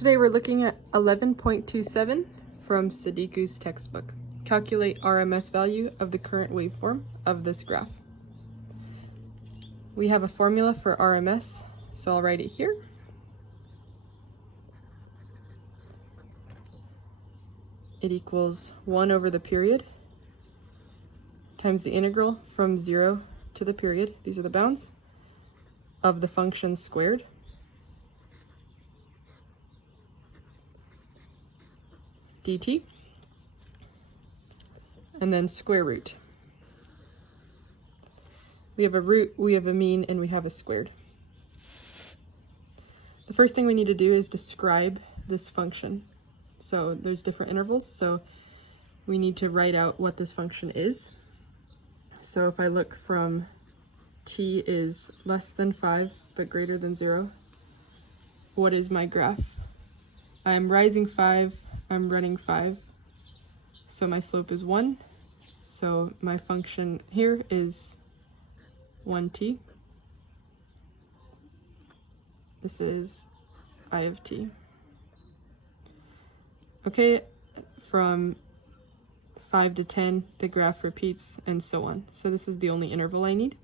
Today we're looking at 11.27 from Sadiku's textbook. Calculate RMS value of the current waveform of this graph. We have a formula for RMS, so I'll write it here. It equals 1 over the period times the integral from 0 to the period, these are the bounds, of the function squared dt, and then square root. We have a root, we have a mean, and we have a squared. The first thing we need to do is describe this function. So there's different intervals, so we need to write out what this function is. So if I look from t is less than 5 but greater than 0, what is my graph? I'm rising 5, I'm running 5, so my slope is 1. So my function here is 1t. This is I of t. Okay, from 5 to 10, the graph repeats, and so on. So this is the only interval I need.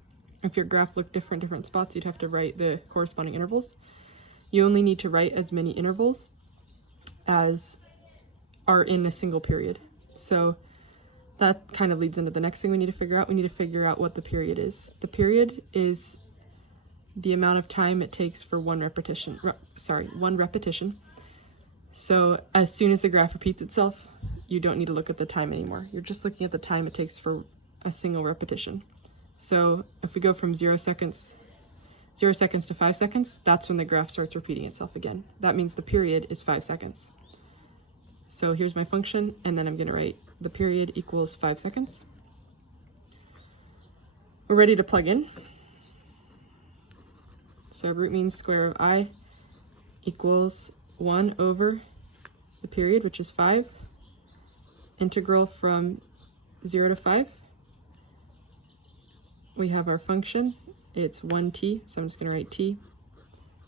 If your graph looked different spots, you'd have to write the corresponding intervals. You only need to write as many intervals as are in a single period. So that kind of leads into the next thing we need to figure out. We need to figure out what the period is. The period is the amount of time it takes for one repetition. So as soon as the graph repeats itself, you don't need to look at the time anymore. You're just looking at the time it takes for a single repetition. So if we go from 0 seconds to 5 seconds, that's when the graph starts repeating itself again. That means the period is 5 seconds. So here's my function, and then I'm going to write the period equals 5 seconds. We're ready to plug in. So root mean square of I equals 1 over the period, which is 5, integral from 0 to 5. We have our function, it's 1t, so I'm just going to write t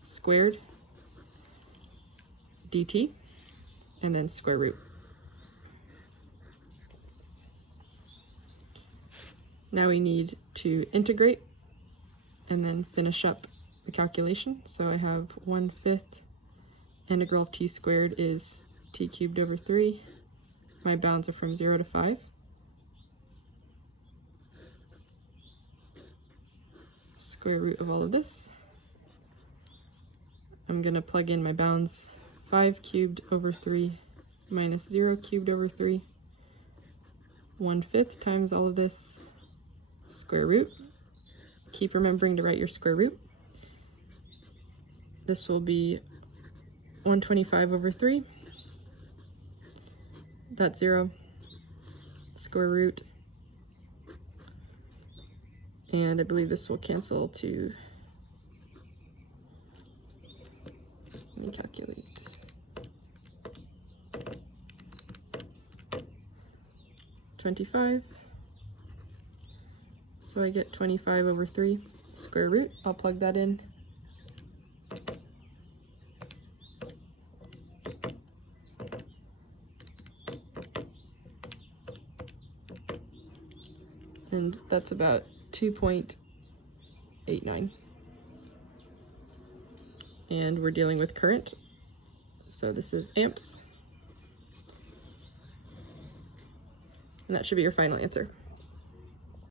squared dt, and then square root. Now we need to integrate and then finish up the calculation. So I have 1/5 integral of t squared is t cubed over 3. My bounds are from 0 to 5. Square root of all of this. I'm going to plug in my bounds. 5 cubed over 3 minus 0 cubed over 3. 1/5 times all of this, square root. Keep remembering to write your square root. This will be 125 over 3. That's 0. Square root. And I believe this will cancel to, let me calculate, 25. So I get 25 over 3 square root. I'll plug that in. And that's about 2.89. And we're dealing with current, so this is amps. And that should be your final answer.